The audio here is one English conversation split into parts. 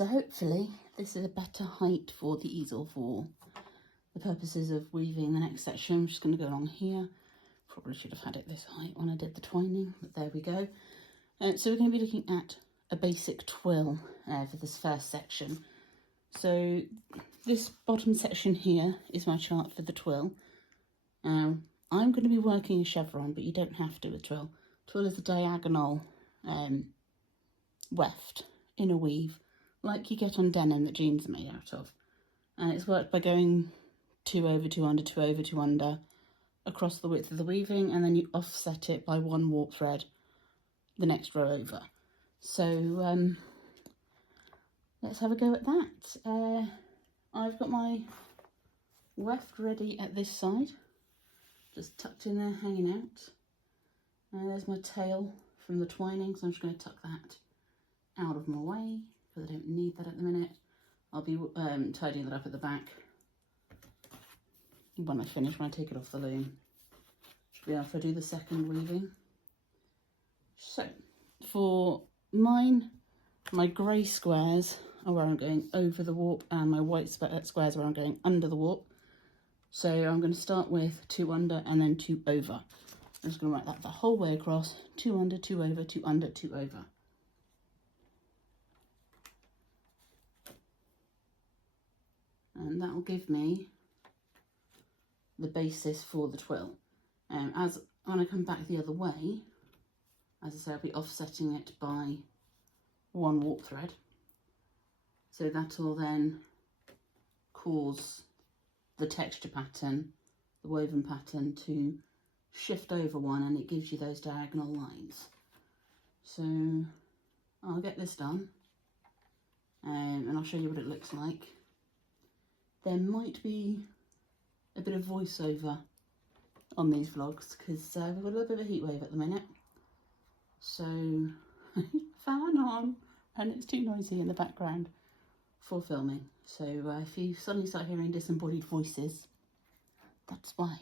so hopefully this is a better height for the easel for the purposes of weaving the next section. I'm just going to go along here. Probably should have had it this height when I did the twining, but there we go. So we're going to be looking at a basic twill for this first section. So this bottom section here is my chart for the twill. I'm going to be working a chevron, but you don't have to with twill. Twill is a diagonal weft in a weave, like you get on denim that jeans are made out of. And it's worked by going 2 over, 2 under, 2 over, 2 under across the width of the weaving, and then you offset it by 1 warp thread the next row over. So let's have a go at that. I've got my weft ready at this side, just tucked in there, hanging out. And there's my tail from the twining, so I'm just going to tuck that out of my way because I don't need that at the minute. I'll be tidying that up at the back when I finish, when I take it off the loom. Should be able to do the second weaving. So for mine, my grey squares are where I'm going over the warp, and my white squares are where I'm going under the warp. So I'm going to start with 2 under and then 2 over. I'm just going to write that the whole way across: 2 under, 2 over, 2 under, 2 over. And that will give me the basis for the twill. As when I come back the other way, as I say, I'll be offsetting it by 1 warp thread. So that will then cause the texture pattern, the woven pattern, to shift over 1, and it gives you those diagonal lines. So I'll get this done, and I'll show you what it looks like. There might be a bit of voiceover on these vlogs because we've got a little bit of a heat wave at the minute. So fan on, and it's too noisy in the background for filming. So if you suddenly start hearing disembodied voices, that's why.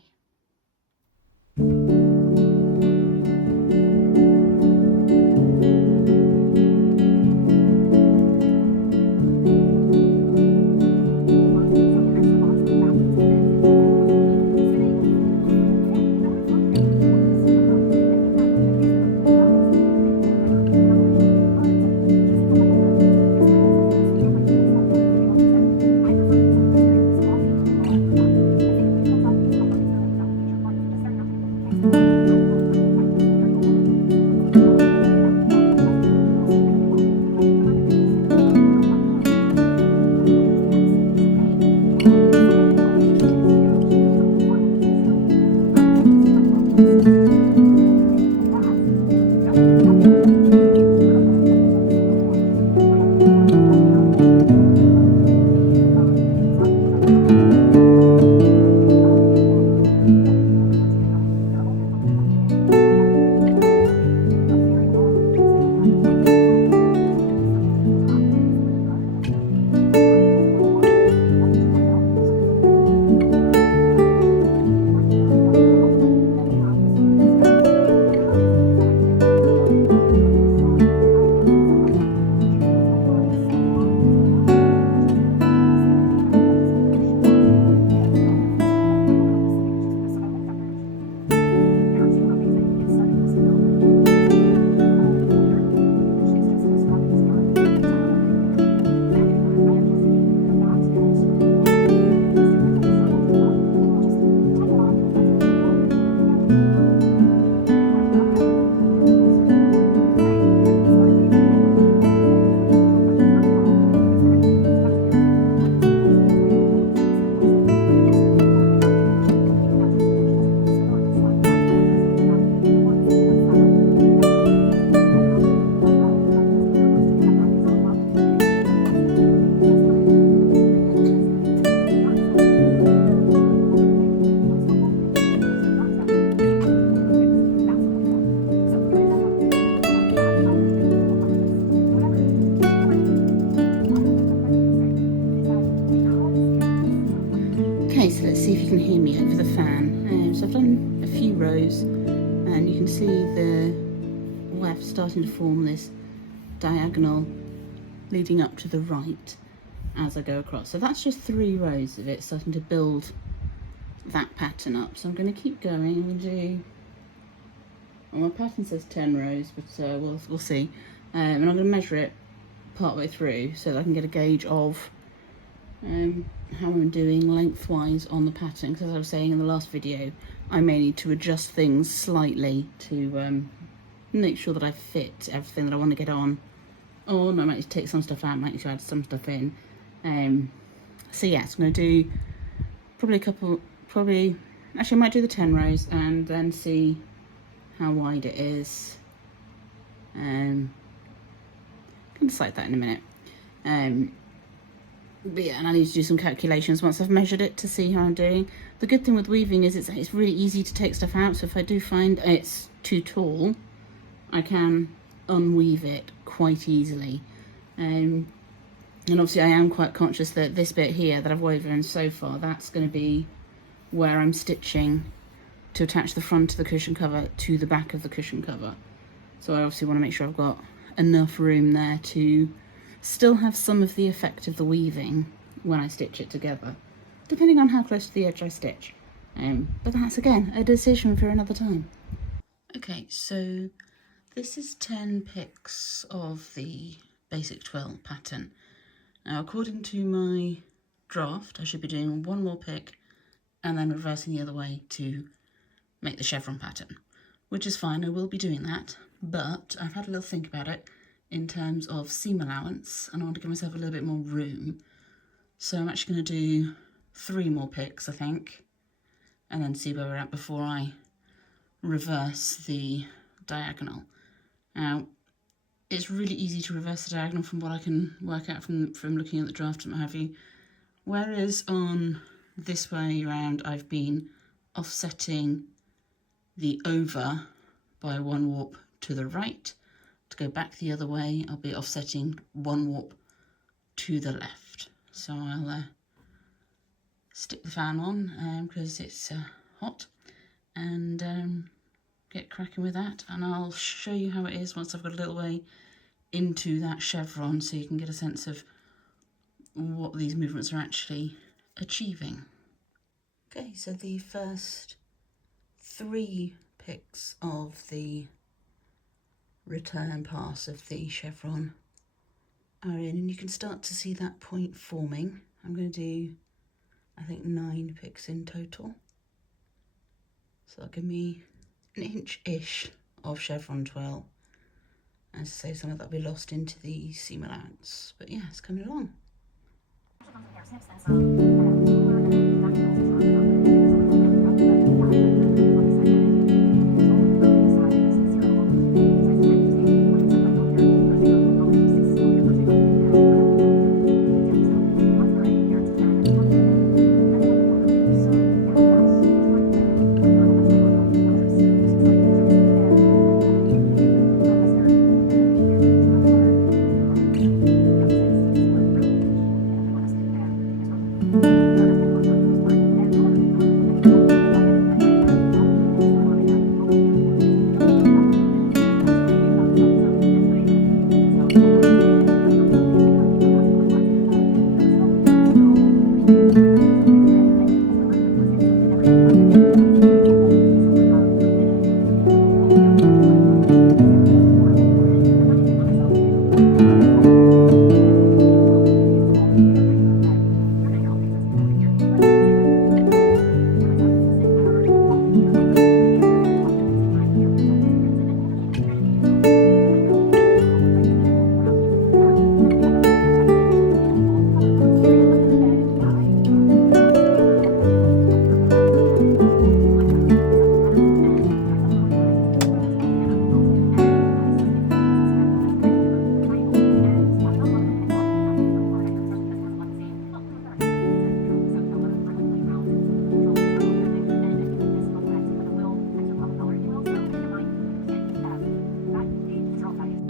Okay, so let's see if you can hear me over the fan. So I've done a few rows, and you can see the weft starting to form this diagonal leading up to the right as I go across. So that's just 3 rows of it, starting to build that pattern up. So I'm going to keep going. I'm going to do, well, my pattern says 10 rows, but we'll see. And I'm going to measure it partway through so that I can get a gauge of how I'm doing lengthwise on the pattern, because as I was saying in the last video, I may need to adjust things slightly to make sure that I fit everything that I want to get on, or I might need to take some stuff out, might need to add some stuff in. So yes, I'm going to do actually I might do the 10 rows and then see how wide it is. Can decide that in a minute. But yeah, and I need to do some calculations once I've measured it to see how I'm doing. The good thing with weaving is it's really easy to take stuff out, so if I do find it's too tall, I can unweave it quite easily. And obviously I am quite conscious that this bit here that I've woven so far, that's going to be where I'm stitching to attach the front of the cushion cover to the back of the cushion cover. So I obviously want to make sure I've got enough room there to still have some of the effect of the weaving when I stitch it together, depending on how close to the edge I stitch. But that's again a decision for another time. Okay, so this is 10 picks of the basic twill pattern. Now, according to my draft, I should be doing 1 more pick and then reversing the other way to make the chevron pattern, which is fine. I will be doing that, but I've had a little think about it in terms of seam allowance, and I want to give myself a little bit more room. So I'm actually going to do 3 more picks, I think, and then see where we're at before I reverse the diagonal. Now, it's really easy to reverse the diagonal from what I can work out from looking at the draft and what have you. Whereas on this way around, I've been offsetting the over by 1 warp to the right. To go back the other way, I'll be offsetting 1 warp to the left. So I'll stick the fan on because it's hot, and get cracking with that, and I'll show you how it is once I've got a little way into that chevron, so you can get a sense of what these movements are actually achieving. Okay, so the first 3 picks of the return pass of the chevron are in, and you can start to see that point forming. I'm going to do, I think, 9 picks in total, so that'll give me an inch-ish of chevron twill. As I say, some of that will be lost into the seam allowance, but yeah, it's coming along.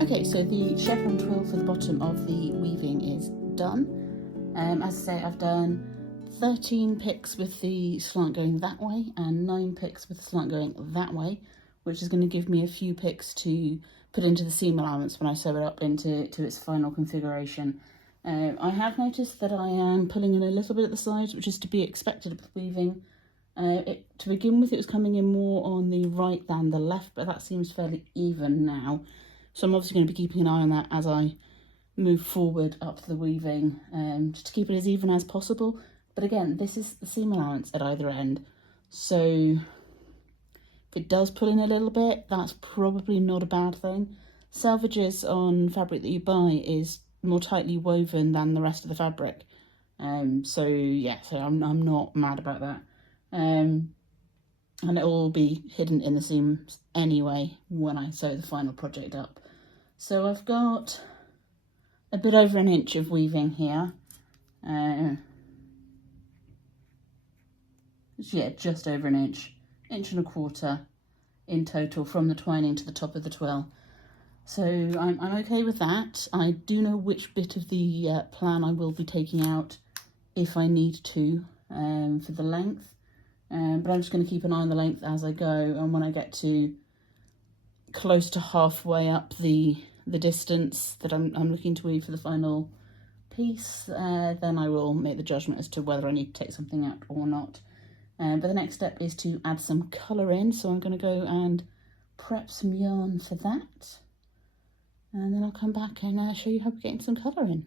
Okay, so the chevron twill for the bottom of the weaving is done. As I say, I've done 13 picks with the slant going that way and 9 picks with the slant going that way, which is going to give me a few picks to put into the seam allowance when I sew it up into its final configuration. I have noticed that I am pulling in a little bit at the sides, which is to be expected with weaving. To begin with, it was coming in more on the right than the left, but that seems fairly even now. So I'm obviously going to be keeping an eye on that as I move forward up the weaving, just to keep it as even as possible. But again, this is the seam allowance at either end, so if it does pull in a little bit, that's probably not a bad thing. Salvages on fabric that you buy is more tightly woven than the rest of the fabric, so yeah, so I'm not mad about that. And it will all be hidden in the seams anyway when I sew the final project up. So I've got a bit over an inch of weaving here. Yeah, just over an inch, inch and a quarter in total from the twining to the top of the twill. So I'm okay with that. I do know which bit of the plan I will be taking out if I need to for the length. But I'm just going to keep an eye on the length as I go, and when I get to close to halfway up the distance that I'm looking to weave for the final piece, then I will make the judgment as to whether I need to take something out or not. But the next step is to add some colour in, so I'm going to go and prep some yarn for that, and then I'll come back and show you how we're getting some colour in.